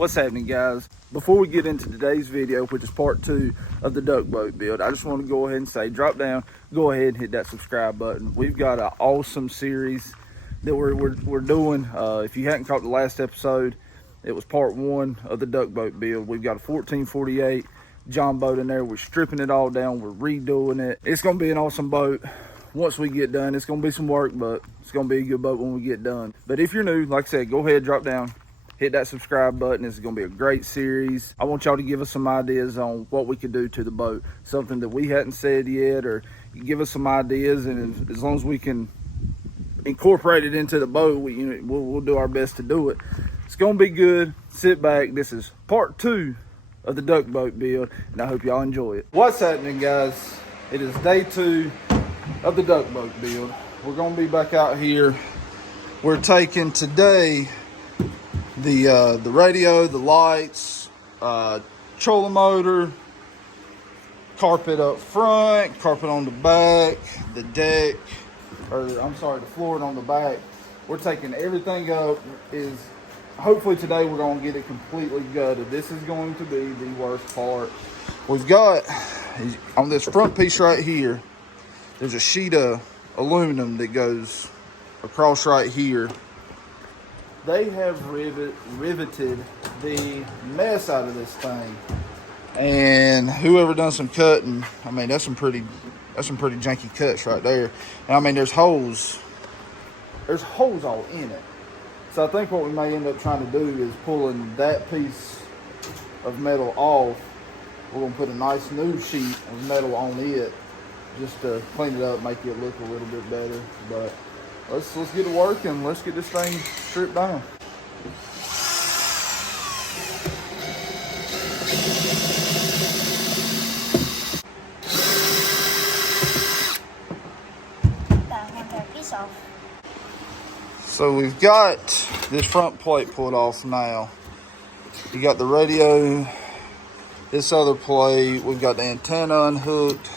What's happening, guys? Before we get into today's video, which is part 2 of the duck boat build, I just want to go ahead and say, drop down, go ahead and hit that subscribe button. We've got an awesome series that we're doing. If you hadn't caught the last episode, it was part 1 of the duck boat build. We've got a 1448 John boat in there. We're stripping it all down. We're redoing it. It's going to be an awesome boat. Once we get done, it's going to be some work, but it's going to be a good boat when we get done. But if you're new, like I said, go ahead, drop down, hit that subscribe button. It's going to be a great series. I want y'all to give us some ideas on what we could do to the boat, something that we hadn't said yet, or give us some ideas, and as long as we can incorporate it into the boat, we'll do our best to do it. It's going to be good. Sit back. This is part 2 of the duck boat build, and I hope y'all enjoy it. What's happening, guys? It is day 2 of the duck boat build. We're going to be back out here. We're taking today the radio, the lights, trolling motor, carpet up front, carpet on the back, the deck, the flooring on the back. We're taking everything up. Hopefully today we're going to get it completely gutted. This is going to be the worst part. We've got, on this front piece right here, there's a sheet of aluminum that goes across right here. They have riveted the mess out of this thing. And whoever done some cutting, I mean, that's some pretty janky cuts right there. And I mean, there's holes all in it. So I think what we may end up trying to do is pulling that piece of metal off. We're gonna put a nice new sheet of metal on it just to clean it up, make it look a little bit better. But let's get to work and let's get this thing stripped down. So we've got this front plate pulled off now. You got the radio, this other plate, we've got the antenna unhooked.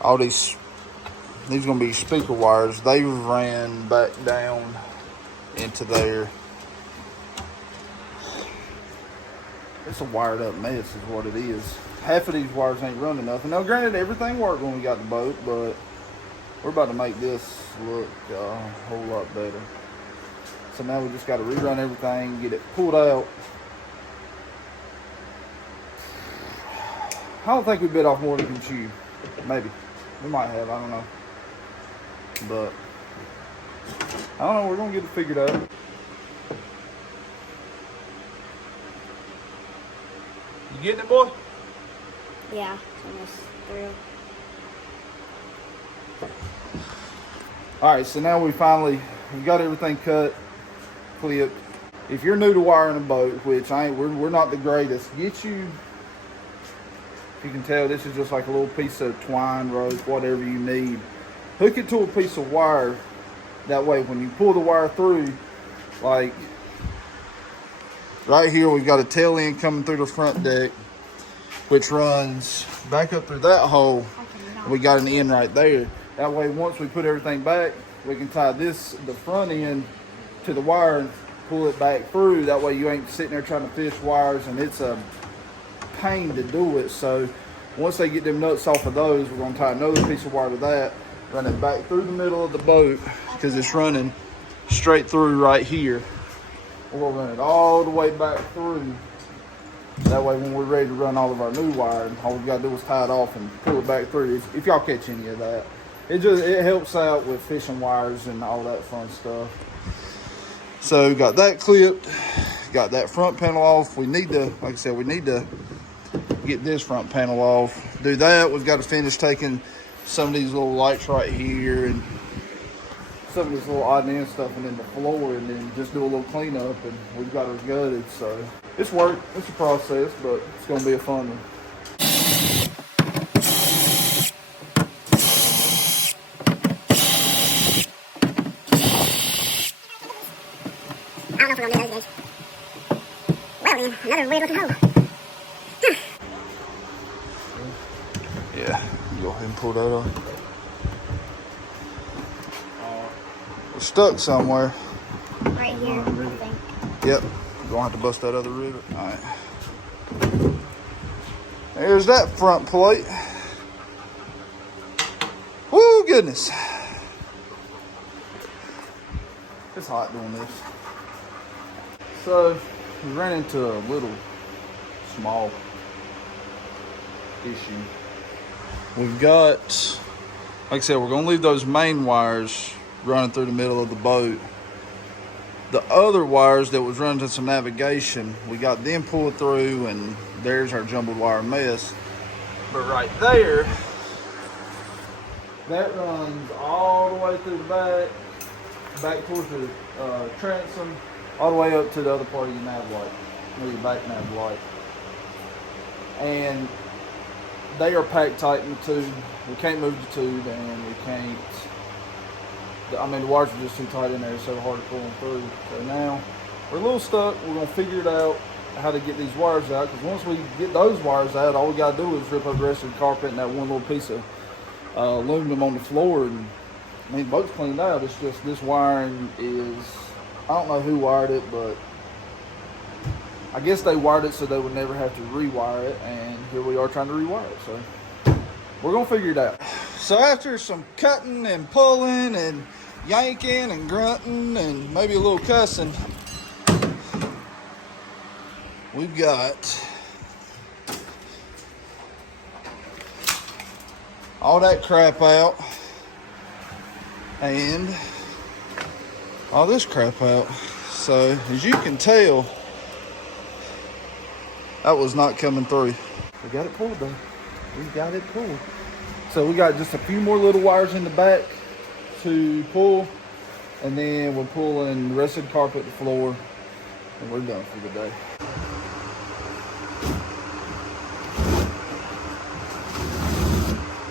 All these are gonna be speaker wires. They ran back down into there. It's a wired up mess is what it is. Half of these wires ain't running nothing. Now granted, everything worked when we got the boat, but we're about to make this look a whole lot better. So now we just got to rerun everything, get it pulled out. I don't think we bit off more than we can chew. Maybe. We might have, I don't know. But I don't know, we're going to get it figured out. You getting it, boy? Yeah, it's almost through. Alright, so now we've got everything cut, clipped. If you're new to wiring a boat, which we're not the greatest, if you can tell, this is just like a little piece of twine, rope, whatever you need. Hook it to a piece of wire. That way when you pull the wire through, like right here, we've got a tail end coming through the front deck, which runs back up through that hole. We got an end right there. That way, once we put everything back, we can tie the front end to the wire and pull it back through. That way you ain't sitting there trying to fish wires, and it's a pain to do it. So once they get them nuts off of those, we're gonna tie another piece of wire to that, run it back through the middle of the boat, because it's running straight through right here. We're gonna run it all the way back through. That way when we're ready to run all of our new wire, all we gotta do is tie it off and pull it back through. If y'all catch any of that. It helps out with fishing wires and all that fun stuff. So got that clipped, got that front panel off. We need to, like I said, we need to get this front panel off. Do that, we've got to finish taking some of these little lights right here and some of this little odd and end stuff and then the floor, and then just do a little cleanup, and we've got her gutted. So it's work, it's a process, but it's gonna be a fun one. I don't know if we're going to do those guys. Well then, another weird looking hole. Yeah, go ahead and pull that off. We're stuck somewhere. Right here, I think. Yep, Gonna have to bust that other rivet. All right. There's that front plate. Woo, goodness. It's hot doing this. So we ran into a little small issue. We've got, like I said, we're gonna leave those main wires running through the middle of the boat. The other wires that was running to some navigation, we got them pulled through, and there's our jumbled wire mess. But right there, that runs all the way through the back towards the transom, all the way up to the other part of your nav light, or your back nav light. And they are packed tight in the tube. We can't move the tube, and we can't, I mean, the wires are just too tight in there. It's so hard to pull them through. So now we're a little stuck. We're going to figure it out how to get these wires out, because once we get those wires out, all we got to do is rip up the rest of the carpet and that one little piece of aluminum on the floor, and I mean, the boat's cleaned out. It's just this wiring is, I don't know who wired it, but I guess they wired it so they would never have to rewire it, and here we are trying to rewire it. So we're gonna figure it out. So after some cutting and pulling and yanking and grunting and maybe a little cussing, we've got all that crap out and all this crap out. So as you can tell, that was not coming through. We got it pulled though. We got it pulled. So we got just a few more little wires in the back to pull, and then we're pulling the rest of the carpet, the floor, and we're done for the day.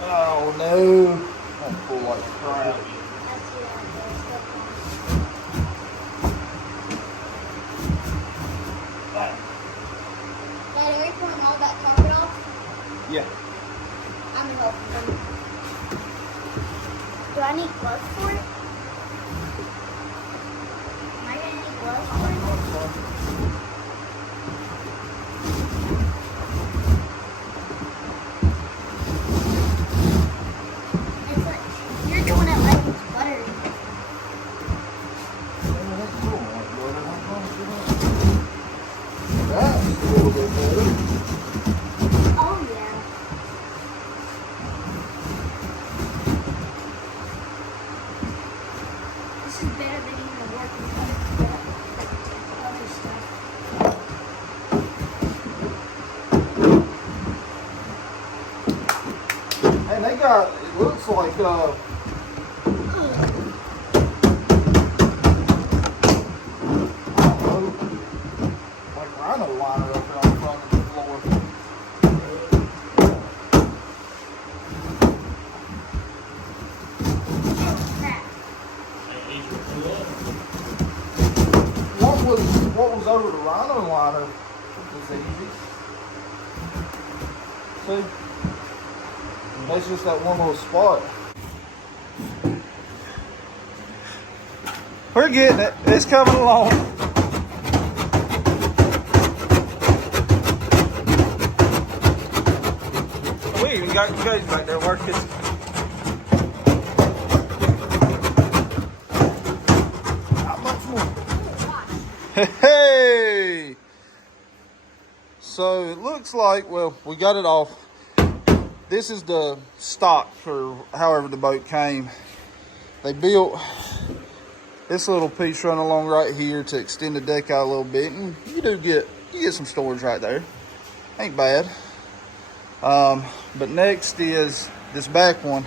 Oh no, I'm full like crap. Daddy, are you pulling all that carpet off? Yeah. I'm helping them. Do I need gloves for it? Am I gonna need gloves for it? It's like, you're doing it like it's buttery. That's a little bit better. Oh yeah. This is better than even working other stuff. And they got, it looks like like rhino liner up there on the front of the floor. Crap. What was over the rhino liner was easy. See? That's just that one little spot. We're getting it. It's coming along. We even got you guys back there working. Not much more. Hey! So it looks like, well, we got it off. This is the stock for however the boat came. They built this little piece running along right here to extend the deck out a little bit, and you get some storage right there. Ain't bad. But next is this back one,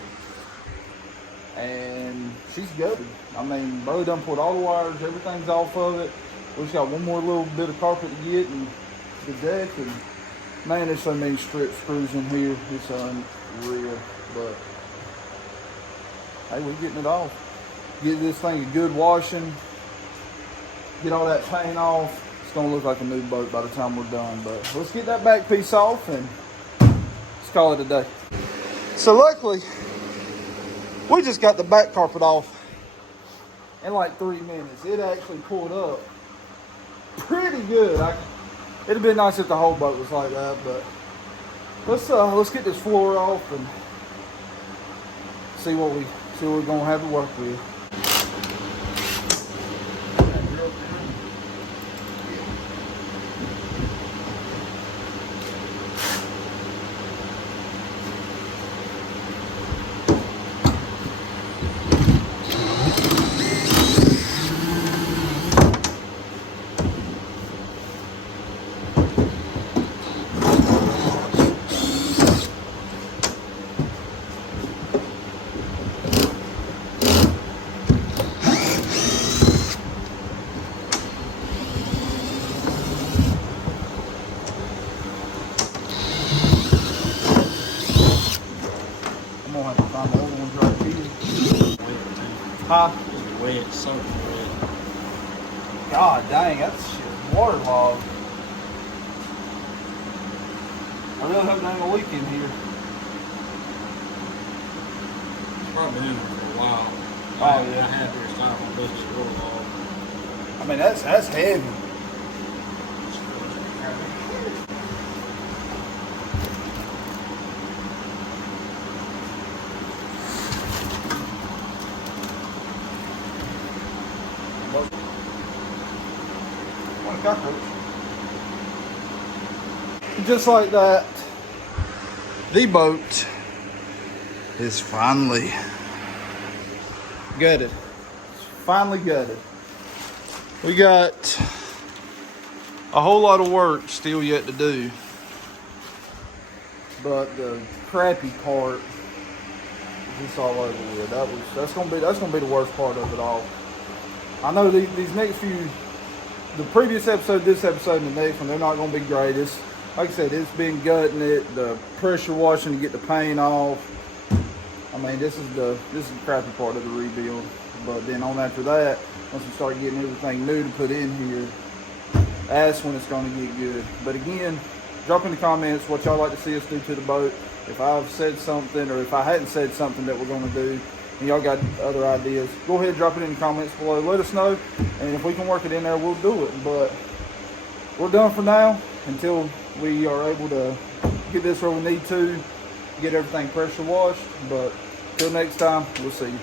and she's gutted. I mean, Bo done pulled all the wires, everything's off of it. We just got one more little bit of carpet to get and the deck, and man, there's so many strip screws in here. It's unreal, but hey, we're getting it off. Get this thing a good washing. Get all that paint off. It's gonna look like a new boat by the time we're done. But let's get that back piece off and let's call it a day. So luckily, we just got the back carpet off in like 3 minutes. It actually pulled up pretty good. It'd be nice if the whole boat was like that, but let's get this floor off and see what we're gonna have to work with. I'm gonna have to find the other ones right here. Huh? It's wet, soaking wet. God dang, that's shit waterlogged. I really hope there ain't a leak in here. It's probably been in there for a while. Oh, yeah. I had to restart my business real long. I mean, that's heavy. What a cockroach. Just like that, the boat is finally gutted. It's finally gutted. We got a whole lot of work still yet to do, but the crappy part is just all over with. That's gonna be the worst part of it all. I know these next few, the previous episode, this episode, and the next one, they're not gonna be great. It's like I said, it's been gutting it, the pressure washing to get the paint off. I mean, this is the crappy part of the rebuild. But then on after that, once we start getting everything new to put in here, that's when it's going to get good. But again, drop in the comments what y'all like to see us do to the boat. If I've said something, or if I hadn't said something that we're going to do, and y'all got other ideas, go ahead and drop it in the comments below. Let us know, and if we can work it in there, we'll do it. But we're done for now until we are able to get this where we need to, get everything pressure washed. But till next time, we'll see you.